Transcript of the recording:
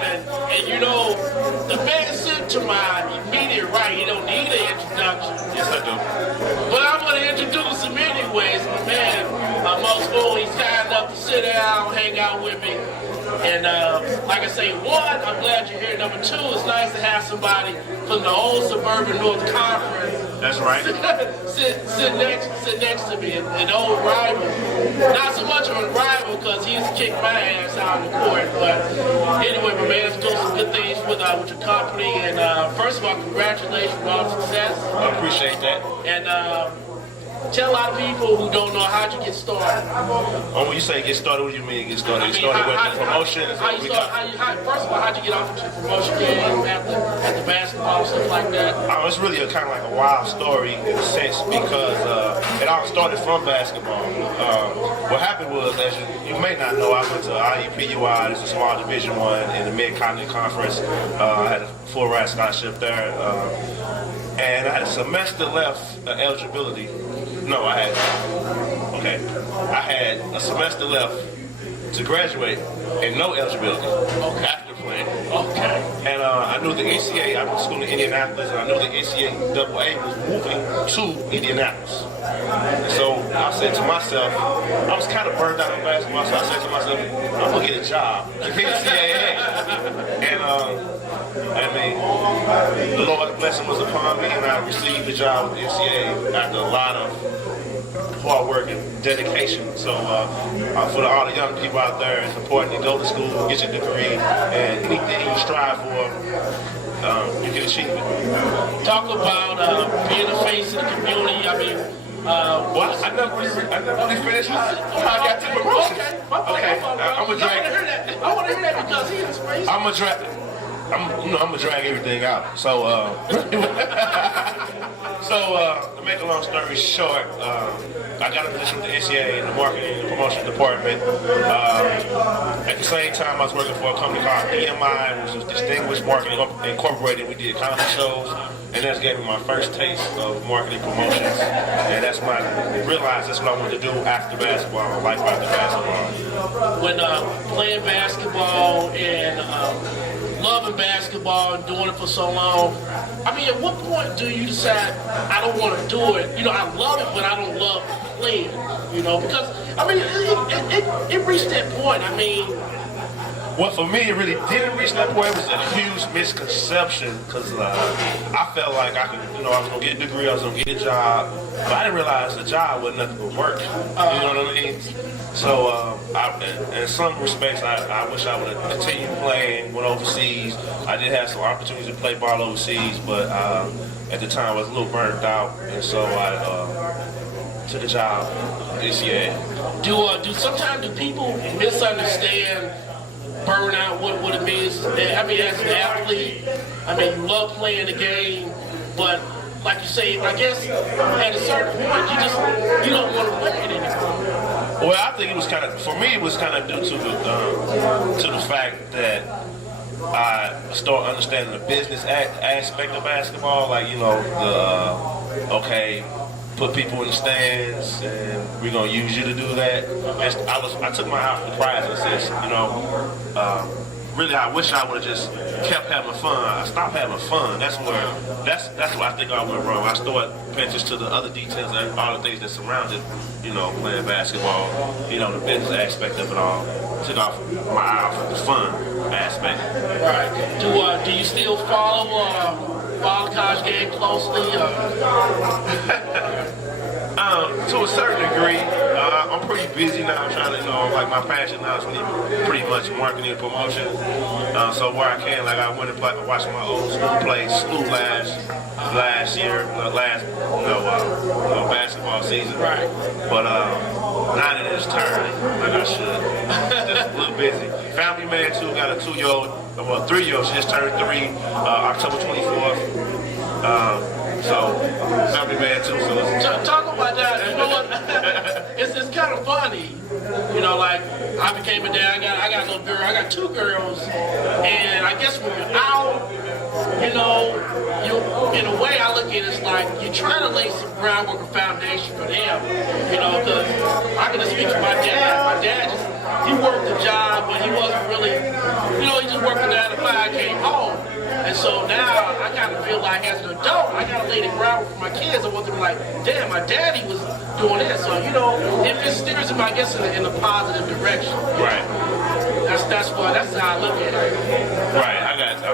Warning. And you know, the man sitting to my immediate right, he don't need an introduction. Yes, I do. But I'm going to introduce him anyways. My man, most always kind enough to sit down, hang out with me. And like I say, one, I'm glad you're here. Number two, it's nice to have somebody from the old Suburban North Conference. That's right. sit next to me, an old rival. Not so much of a rival because he used to kick my ass out in the court. But anyway, my man's doing some good things with your company. And first of all, congratulations on all the success. I appreciate that. And tell a lot of people who don't know how'd you get started. Oh, when you say get started, what do you mean get started? Get started with the promotion? First of all, how'd you get off into the promotion game at the basketball, stuff like that? It's really kind of like a wild story in a sense because it all started from basketball. What happened was, as you may not know, I went to IUPUI, it's a small Division I in the Mid-Continent Conference. I had a full ride scholarship there. And I had a semester left eligibility. No, I had a semester left to graduate and no eligibility after playing. Okay. And I knew the NCAA, I went to school in Indianapolis, and I knew the NCAA was moving to Indianapolis. And so I said to myself, I was kind of burned out on basketball, so I said to myself, I'm going to get a job at the NCAA. And I mean, the Lord's blessing was upon me, and I received the job with the NCAA after a lot of hard work and dedication. So for all the young people out there, it's important to go to school, get your degree, and anything you strive for, you can achieve it. Talk about being a face of the community. I mean, what? I never really finished how I got to promotion. Okay. I'm gonna drag. I want to hear that because he is crazy. I'm gonna drag everything out. So, to make a long story short, I got a position with the NCAA in the marketing and promotion department. At the same time, I was working for a company called EMI, which was Distinguished Marketing Incorporated. We did comedy shows, and that gave me my first taste of marketing promotions. And that's when I realized that's what I wanted to do after basketball, life after basketball. When playing basketball and loving basketball and doing it for so long, I mean, at what point do you decide I don't want to do it? You know, I love it, but I don't love playing. You know, because I mean, it reached that point. I mean, well, for me, it really didn't reach that point. It was a huge misconception because I felt like I was gonna get a degree, I was gonna get a job, but I didn't realize the job wasn't nothing but work. You know what I mean? So, in some respects, I wish I would have continued playing, went overseas. I did have some opportunities to play ball overseas, but at the time I was a little burnt out, and so I took a job at NCAA. Do sometimes people misunderstand burnout, what it means? I mean, as an athlete, I mean, you love playing the game, but like you say, I guess at a certain point, you don't want to play it anymore. Well, I think it was for me, it was kind of due to the fact that I started understanding the business aspect of basketball, like, put people in the stands, and we're gonna use you to do that. I took my eye off the prize and says, really, I wish I would have just kept having fun. I stopped having fun. That's what I think I went wrong. I started paying attention to the other details and all the things that surrounded, playing basketball. The business aspect of it all. Took off my eye off the fun aspect. Right. Do you still follow college game closely? To a certain degree, I'm pretty busy now. I'm trying to, like my passion now is pretty much marketing and promotion. So where I can, like I went and watched my old school play last year, basketball season. Right. But now that it's turned, like I should, just a little busy. Family man too, got a 3-year-old. She just turned 3, October 24th. So, family man too. So talk about that. You know what? It's kind of funny. Like I became a dad. I got a little girl. I got 2 girls, and I guess when you're out, you in a way I look at it as like you're trying to lay some groundwork or foundation for them. Because I can just speak for my dad. My dad he worked a job, but he wasn't really, he just worked in that So now I kind of feel like as an adult, I got to lay the ground for my kids. I want them to be like, damn, my daddy was doing this. So, you know, it steers them, I guess, in a positive direction. Right. That's how I look at it. Right.